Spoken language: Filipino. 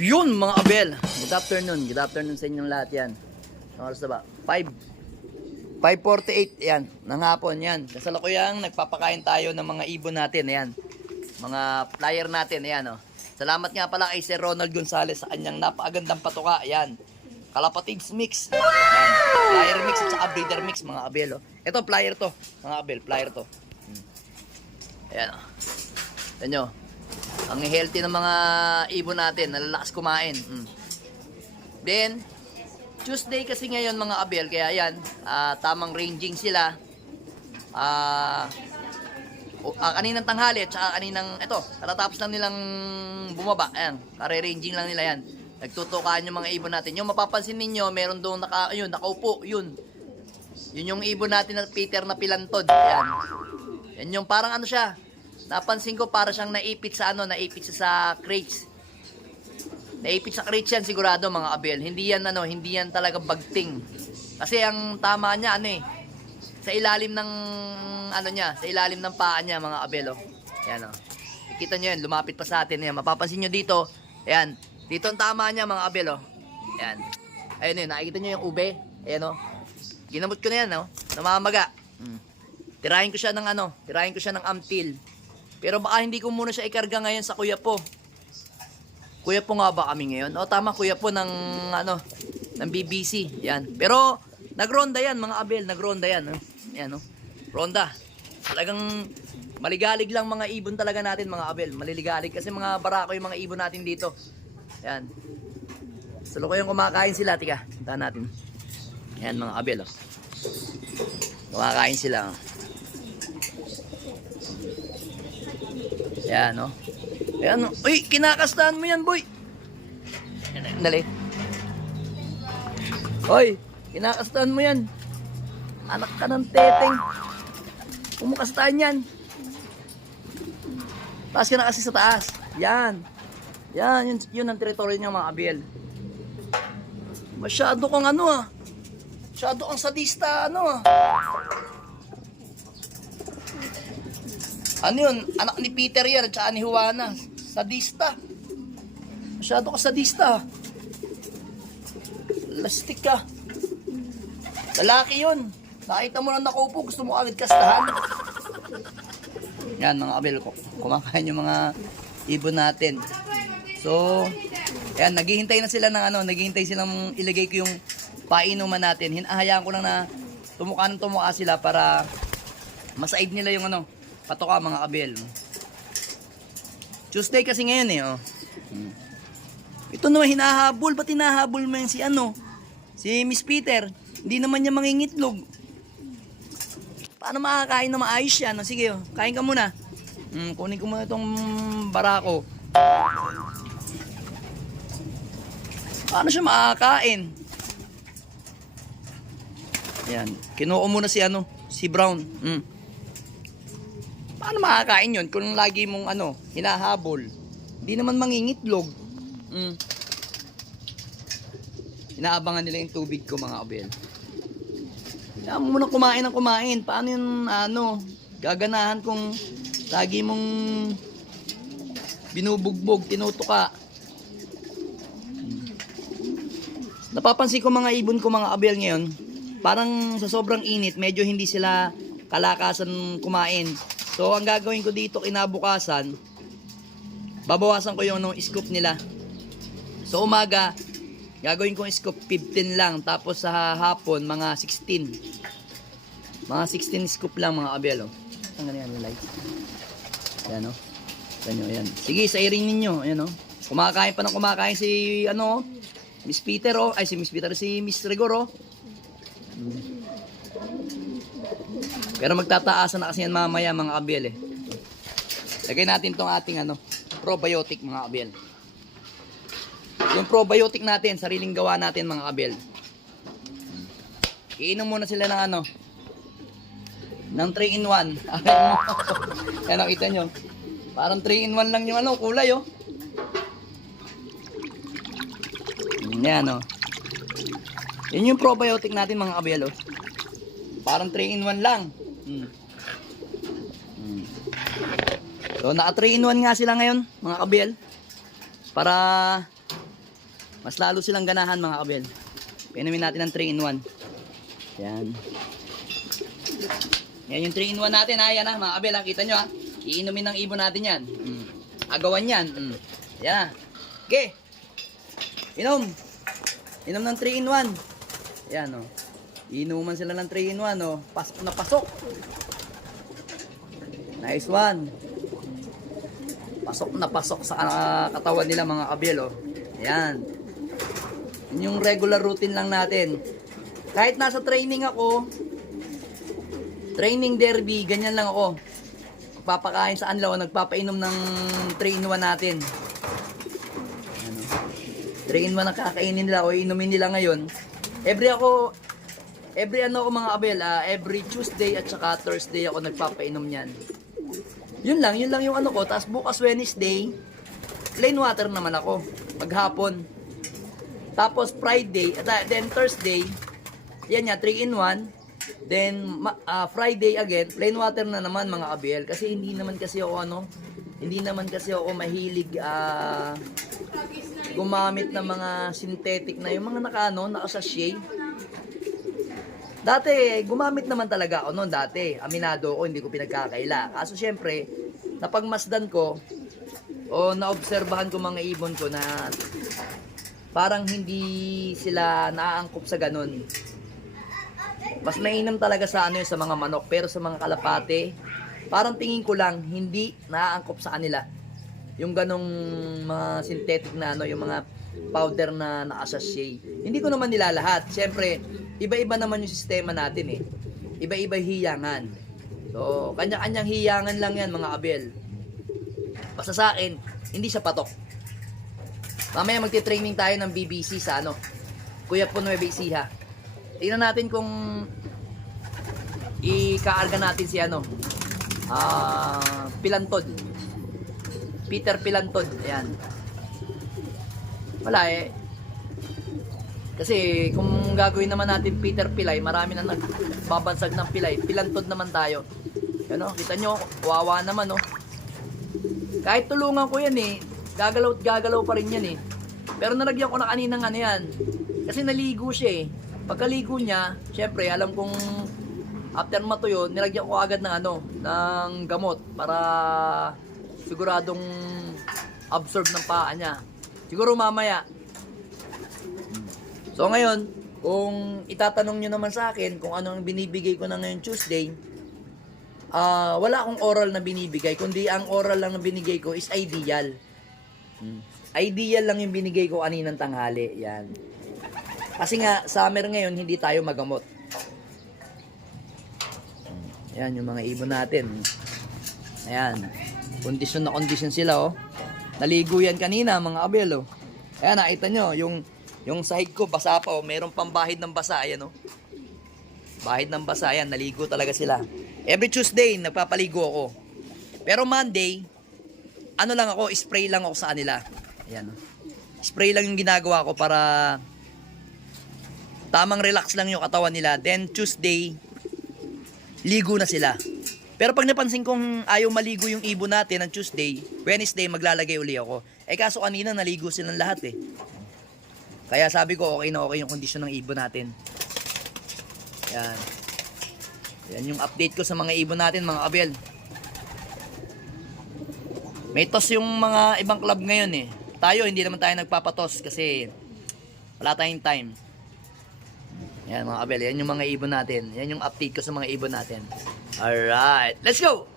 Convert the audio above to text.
Yun mga abel. Good afternoon. Good afternoon sa inyong lahat yan. Ang oras na ba? 5:48 yan. Ng hapon yan. Kasalukuyang nagpapakain tayo ng mga ibon natin. Ayan. Mga flyer natin. Ayan o. Salamat nga pala kay Sir Ronald Gonzales sa kanyang napakagandang patuka. Ayan. Kalapatigs mix. Ayan. Flyer mix at saka breeder mix mga abel o. Ito flyer to. Mga abel. Flyer to. Ayan o. Ayan nyo. Ang healthy ng mga ibon natin, nalalakas kumain. Then, Tuesday kasi ngayon mga abel, kaya yan, tamang ranging sila. Kaninang tanghali, at saka kaninang, ito, katatapos lang nilang bumaba. Ayan, kare-ranging lang nila yan. Nagtutukaan yung mga ibon natin. Yung mapapansin ninyo, meron doon nakaupo, yun. Yun yung ibon natin na Peter na pilantod. Ayan. Yan yung parang ano siya. Napansin ko para siyang naipit sa sa crates. Naipit sa crates yan sigurado mga abel. Hindi yan talaga bagting. Kasi ang tama niya sa ilalim ng sa ilalim ng paa niya mga abel oh. Ayan oh. Nakikita niyo yan, lumapit pa sa atin yan. Mapapansin niyo dito. Ayan, dito ang tama niya mga abel oh. Ayan. Ayun yun, nakikita niyo yung ube. Ayan oh. Ginamot ko na yan oh. Namamaga. Tirahin ko siya ng amtil. Pero baka hindi ko muna siya ikarga ngayon sa Kuya Po. Kuya Po nga ba kami ngayon? O tama, Kuya Po ng BBC. Yan. Pero nagronda yan mga abel, nagronda yan. Yan ronda. Talagang maligalig lang mga ibon talaga natin mga abel. Maliligalig kasi mga barako yung mga ibon natin dito. Yan. Salukuyang kumakain sila, tika. Puntahan natin. Yan mga abel oh. Kumakain sila oh. Yan, no? Ayan, no? Uy, kinakastahan mo yan, boy. Dali. Uy, kinakastahan mo yan. Anak ka ng teteng. Kumakastahan yan. Taas ka na kasi sa taas. Yan. Yan, yun ang teritoryo niya mga abel. Masyado kang Masyado kang sadista, Ano yun? Anak ni Peter yan at saka ni Juana. Sadista. Masyado ka sadista. Lastik ka. Lalaki yun. Nakita mo lang nakaupo. Gusto mo agad kastahan. Yan mga abel ko. Kumakain yung mga ibon natin. So, yan. Naghihintay na sila ng naghihintay silang ilagay ko yung painuman natin. Hinahayaan ko lang na tumuka sila para masaid nila yung patoka mga abel. Tuesday kasi ngayon oh. Ito naman hinahabol. Ba't hinahabol mo yan si Miss Peter? Hindi naman niya mangingitlog. Paano makakain na maayos yan? Sige kain ka muna. Kunin ko muna itong barako. Paano siya makakain? Yan. Kinuha muna si Brown. Paano makakain yun kung lagi mong hinahabol? Hindi naman mangingitlog. Inaabangan nila yung tubig ko mga abel. Kaya mo muna kumain ng kumain. Paano yun gaganahan kung lagi mong binubugbog, tinutuka. Napapansin ko mga ibon ko mga abel ngayon, parang sa sobrang init, medyo hindi sila kalakasan kumain. So, ang gagawin ko dito kinabukasan, babawasan ko yung scoop nila. So, umaga, gagawin ko yung scoop 15 lang. Tapos sa hapon, mga 16. Mga 16 scoop lang mga abel. Ang ganyan yung light. Ayan o. Ayan. Sige, sairin ninyo. Ayan o. Kumakain pa ng kumakain si Miss Peter o. Ay, si Miss Peter, si Miss Rigor o. Pero magtataasan na kasi yan mamaya mga abel Lagay natin tong ating probiotic mga abel. Yung probiotic natin, sariling gawa natin mga abel. Iinom muna sila ng ng 3-in-1. Yan nakita nyo. Parang 3-in-1 lang yung kulay Yan Yan yung probiotic natin mga abel Parang 3-in-1 lang. So, naka 3-in-1 nga sila ngayon, mga kabel. Para Mas lalo silang ganahan mga kabel. Painumin natin ng 3-in-1. Yan. Yan yung 3-in-1 natin ha. Yan ha mga kabel ha. Kita nyo ha. Iinumin ng ibon natin yan. Agawan yan. Yan ha. Okay. Inom. Inom ng 3-in-1. Yan o. Inuman sila ng 3-in-1 o. Pasok na pasok. Nice one. Pasok na pasok sa katawan nila mga kabel o. Yan. Yun yung regular routine lang natin. Kahit nasa training ako, training derby, ganyan lang ako. Papakain sa anlaw, nagpapainom ng 3-in-1 natin. Ano? 3-in-1 ang kakainin nila o inumin nila ngayon. Every mga kabel, every Tuesday at saka Thursday ako nagpapainom niyan. Yun lang yung ano ko. Tapos bukas Wednesday, plain water naman ako. Maghapon. Tapos Friday, then Thursday, yan nga, 3-in-1. Then Friday again, plain water na naman mga kabel. Kasi hindi naman kasi ako mahilig gumamit ng mga synthetic na yung mga naka-sachet. Dati, gumamit naman talaga ako noon dati. Aminado ako, hindi ko pinagkakaila. Kaso syempre, napagmasdan ko o naobserbahan ko mga ibon ko na parang hindi sila naaangkop sa ganun. Mas mainam talaga sa sa mga manok, pero sa mga kalapate, parang tingin ko lang hindi naaangkop sa kanila. Yung ganong mga synthetic na yung mga powder na naka-sachet. Hindi ko naman nila lahat. Siyempre, iba-iba naman yung sistema natin eh. Iba-iba hiyangan. So, kanya-kanyang hiyangan lang yan mga kabel. Basta sa akin, hindi siya patok. Mamaya magti-training tayo ng BBC sa Kuya Puno BBC ha. Tingnan natin kung ikaarga natin si Pilantod. Peter Pilantod. Ayan. Wala eh. Kasi kung gagawin naman natin Peter Pilay, marami na nagbabansag ng pilay. Pilantod naman tayo. Kita nyo, wawa naman Kahit tulungan ko yan eh, gagalaw pa rin yan eh. Pero nalagyan ko na kaninang yan. Kasi naligo siya eh. Pagkaligo niya, syempre alam kong after matuyo, nilagyan ko agad ng ng gamot para siguradong absorb ng paa niya. Siguro mamaya. So ngayon, kung itatanong nyo naman sa akin kung ano ang binibigay ko na ngayon Tuesday, wala akong oral na binibigay, kundi ang oral lang na binigay ko is ideal. Ideal lang yung binigay ko kaninang tanghali. Yan. Kasi nga, summer ngayon, hindi tayo magamot. Yan, yung mga ibon natin. Ayan. Kondisyon na kondisyon sila, Naligo yan kanina, mga kabel, Ayan, nakita nyo, yung sahig ko, basa pa, Meron pang bahid ng basa, ayan, Bahid ng basa, ayan, naligo talaga sila. Every Tuesday, nagpapaligo ako. Pero Monday, lang ako, spray lang ako sa kanila. Ayan, Spray lang yung ginagawa ko para tamang relax lang yung katawan nila. Then Tuesday, ligo na sila. Pero pag napansin kong ayaw maligo yung ibon natin ng Tuesday, Wednesday maglalagay uli ako. Kaso kanina naligo silang lahat eh. Kaya sabi ko okay na okay yung kondisyon ng ibon natin. Yan. Yan yung update ko sa mga ibon natin mga kabel. May toss yung mga ibang club ngayon eh. Tayo hindi naman tayo nagpapatos kasi wala tayong time. Yan mga kabel, yan yung mga ibon natin. Yan yung update ko sa mga ibon natin. Alright, let's go!